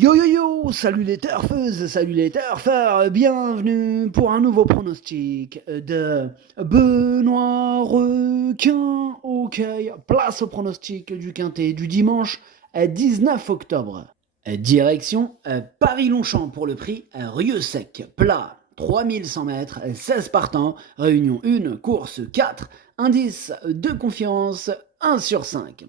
Yo yo yo, salut les turfeuses, salut les turfeurs, bienvenue pour un nouveau pronostic de Benoît Requin. Ok, place au pronostic du quintet du dimanche 19 octobre. Direction Paris-Longchamp pour le prix Rieux-Sec, plat 3100 mètres, 16 partants, réunion 1, course 4, indice de confiance 1 sur 5.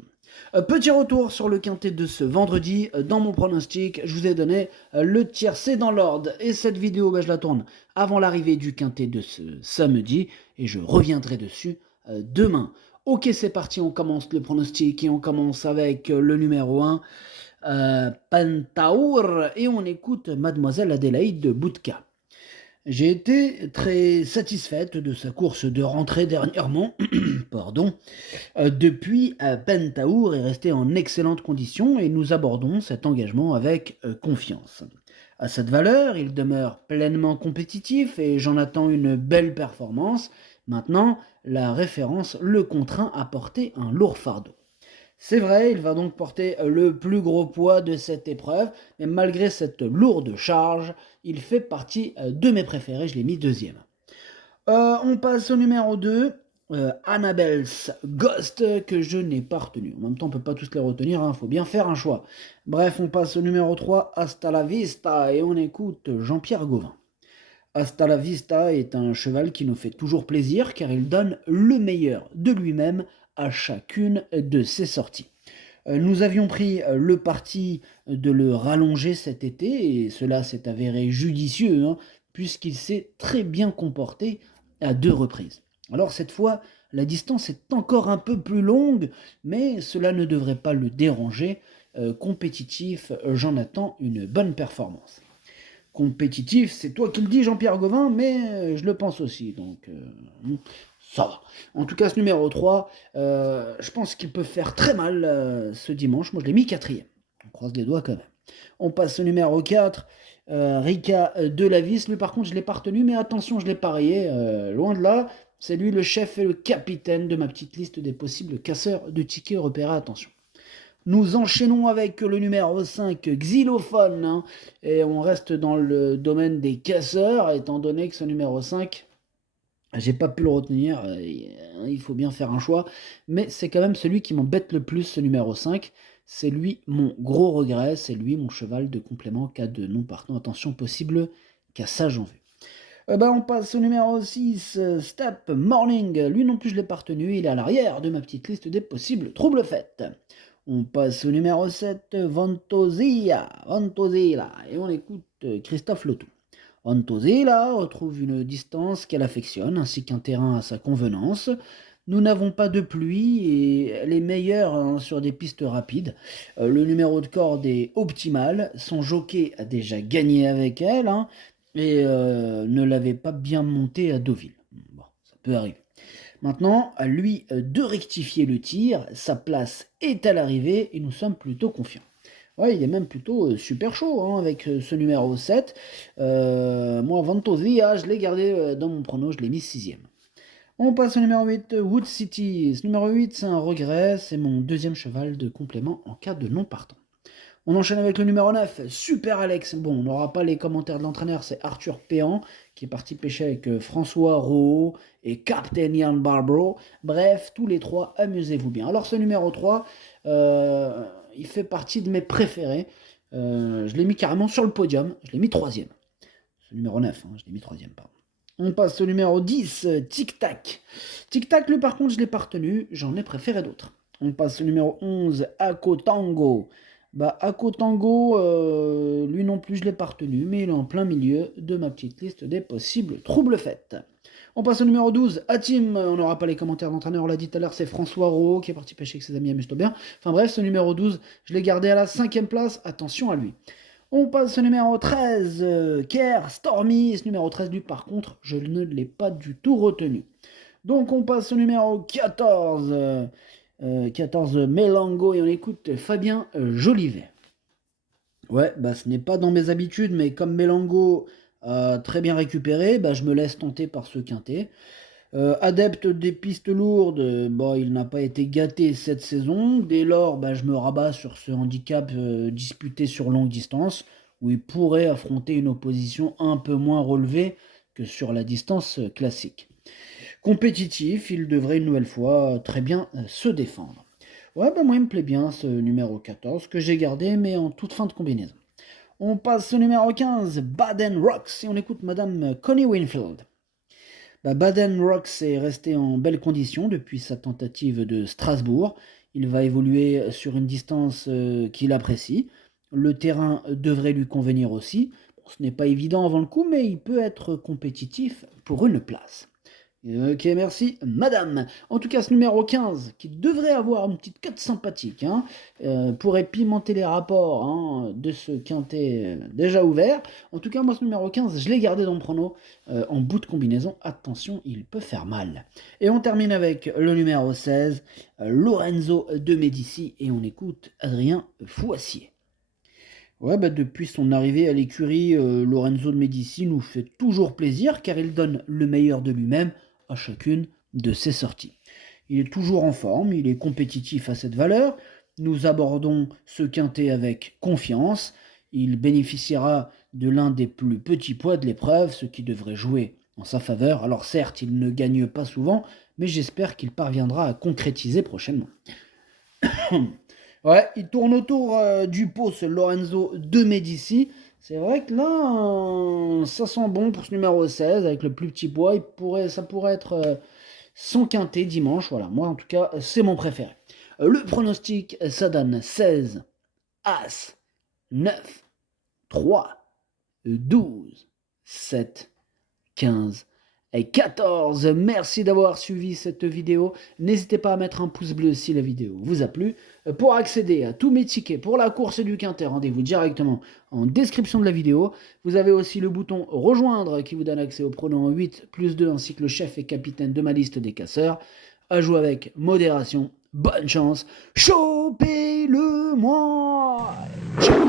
Petit retour sur le quintet de ce vendredi. Dans mon pronostic, je vous ai donné le tiercé dans l'ordre. Et cette vidéo, je la tourne avant l'arrivée du quintet de ce samedi. Et je reviendrai dessus demain. Ok, c'est parti, on commence le pronostic. Et on commence avec le numéro 1, Pentaour. Et on écoute Mademoiselle Adélaïde de Boudka. J'ai été très satisfaite de sa course de rentrée dernièrement. Pardon. Depuis, Pentaour est resté en excellente condition et nous abordons cet engagement avec confiance. À cette valeur, il demeure pleinement compétitif et j'en attends une belle performance. Maintenant, la référence le contraint à porter un lourd fardeau. C'est vrai, il va donc porter le plus gros poids de cette épreuve, mais malgré cette lourde charge, il fait partie de mes préférés, je l'ai mis deuxième. On passe au numéro 2, Annabelle's Ghost, que je n'ai pas retenu. En même temps, on ne peut pas tous les retenir, faut bien faire un choix. Bref, on passe au numéro 3, Hasta la Vista, et on écoute Jean-Pierre Gauvin. Hasta la Vista est un cheval qui nous fait toujours plaisir, car il donne le meilleur de lui-même à chacune de ses sorties. Nous avions pris le parti de le rallonger cet été, et cela s'est avéré judicieux, puisqu'il s'est très bien comporté à 2 reprises. Alors cette fois, la distance est encore un peu plus longue, mais cela ne devrait pas le déranger. Compétitif, j'en attends une bonne performance. Compétitif, c'est toi qui le dis, Jean-Pierre Gauvin, mais je le pense aussi, donc ça va. En tout cas, ce numéro 3, je pense qu'il peut faire très mal ce dimanche. Moi, je l'ai mis quatrième. On croise les doigts quand même. On passe au numéro 4, Rika Delavis. Lui, par contre, je ne l'ai pas retenu, mais attention, je l'ai parié. Loin de là, c'est lui le chef et le capitaine de ma petite liste des possibles casseurs de tickets repérés. Attention. Nous enchaînons avec le numéro 5, Xylophone, et on reste dans le domaine des casseurs, étant donné que ce numéro 5, j'ai pas pu le retenir, il faut bien faire un choix, mais c'est quand même celui qui m'embête le plus, ce numéro 5. C'est lui mon gros regret, c'est lui mon cheval de complément cas de non partant. Attention, possible cassage en vue. On passe au numéro 6, Step Morning. Lui non plus je l'ai pas retenu, il est à l'arrière de ma petite liste des possibles troubles faites. On passe au numéro 7, Vantosilla, et on écoute Christophe Lotou. Vantosilla retrouve une distance qu'elle affectionne, ainsi qu'un terrain à sa convenance. Nous n'avons pas de pluie et elle est meilleure sur des pistes rapides. Le numéro de corde est optimal, son jockey a déjà gagné avec elle, et ne l'avait pas bien monté à Deauville. Bon, ça peut arriver. Maintenant, à lui de rectifier le tir, sa place est à l'arrivée et nous sommes plutôt confiants. Ouais, il est même plutôt super chaud avec ce numéro 7. Moi, Vantosilla, je l'ai gardé dans mon prono, je l'ai mis 6ème. On passe au numéro 8, Wood City. Ce numéro 8, c'est un regret, c'est mon deuxième cheval de complément en cas de non partant. On enchaîne avec le numéro 9, Super Alex. Bon, on n'aura pas les commentaires de l'entraîneur, c'est Arthur Péan qui est parti pêcher avec François Rowe et Captain Ian Barbaro. Bref, tous les trois, amusez-vous bien. Alors ce numéro 3, il fait partie de mes préférés. Je l'ai mis carrément sur le podium, je l'ai mis 3ème. Ce numéro 9, je l'ai mis 3ème, pardon. On passe au numéro 10, Tic Tac. Tic Tac, lui par contre, je ne l'ai pas retenu, j'en ai préféré d'autres. On passe au numéro 11, Ako Tango. Ako Tango, lui non plus je l'ai pas retenu, mais il est en plein milieu de ma petite liste des possibles troubles faites. On passe au numéro 12, Hatim, on n'aura pas les commentaires d'entraîneur, on l'a dit tout à l'heure, c'est François Rowe qui est parti pêcher avec ses amis, amuse-toi bien. Enfin bref, ce numéro 12, je l'ai gardé à la 5ème place, attention à lui. On passe au numéro 13, Kerr Stormy, ce numéro 13, lui par contre, je ne l'ai pas du tout retenu. Donc on passe au numéro 14, 14 Mélango, et on écoute Fabien Jolivet. Ouais, ce n'est pas dans mes habitudes, mais comme Mélango a très bien récupéré, je me laisse tenter par ce quintet. Adepte des pistes lourdes, bon, il n'a pas été gâté cette saison. Dès lors, je me rabats sur ce handicap disputé sur longue distance, où il pourrait affronter une opposition un peu moins relevée que sur la distance classique. Compétitif, il devrait une nouvelle fois très bien se défendre. Ouais, moi il me plaît bien ce numéro 14 que j'ai gardé, mais en toute fin de combinaison. On passe au numéro 15, Baden Rocks, et on écoute Madame Connie Winfield. Baden Rocks est resté en belle condition depuis sa tentative de Strasbourg. Il va évoluer sur une distance qu'il apprécie. Le terrain devrait lui convenir aussi. Bon, ce n'est pas évident avant le coup, mais il peut être compétitif pour une place. Ok, merci, madame. En tout cas, ce numéro 15, qui devrait avoir une petite cote sympathique, pourrait pimenter les rapports de ce quintet déjà ouvert. En tout cas, moi, ce numéro 15, je l'ai gardé dans le prono en bout de combinaison. Attention, il peut faire mal. Et on termine avec le numéro 16, Lorenzo de Medici, et on écoute Adrien Fouassier. Ouais, depuis son arrivée à l'écurie, Lorenzo de Medici nous fait toujours plaisir car il donne le meilleur de lui-même à chacune de ses sorties. Il est toujours en forme, il est compétitif à cette valeur. Nous abordons ce quintet avec confiance. Il bénéficiera de l'un des plus petits poids de l'épreuve, ce qui devrait jouer en sa faveur. Alors certes, il ne gagne pas souvent, mais j'espère qu'il parviendra à concrétiser prochainement. Ouais, il tourne autour du pot, ce Lorenzo de Medici. C'est vrai que là, ça sent bon pour ce numéro 16, avec le plus petit poids. Ça pourrait être son quintet dimanche. Voilà, moi en tout cas, c'est mon préféré. Le pronostic, ça donne 16, As, 9, 3, 12, 7, 15 et 14. Merci d'avoir suivi cette vidéo. N'hésitez pas à mettre un pouce bleu si la vidéo vous a plu. Pour accéder à tous mes tickets pour la course du Quintet, rendez-vous directement en description de la vidéo. Vous avez aussi le bouton rejoindre qui vous donne accès au pronom 8 plus 2 ainsi que le chef et capitaine de ma liste des casseurs. À jouer avec modération. Bonne chance. Chopez-le moi. Ciao.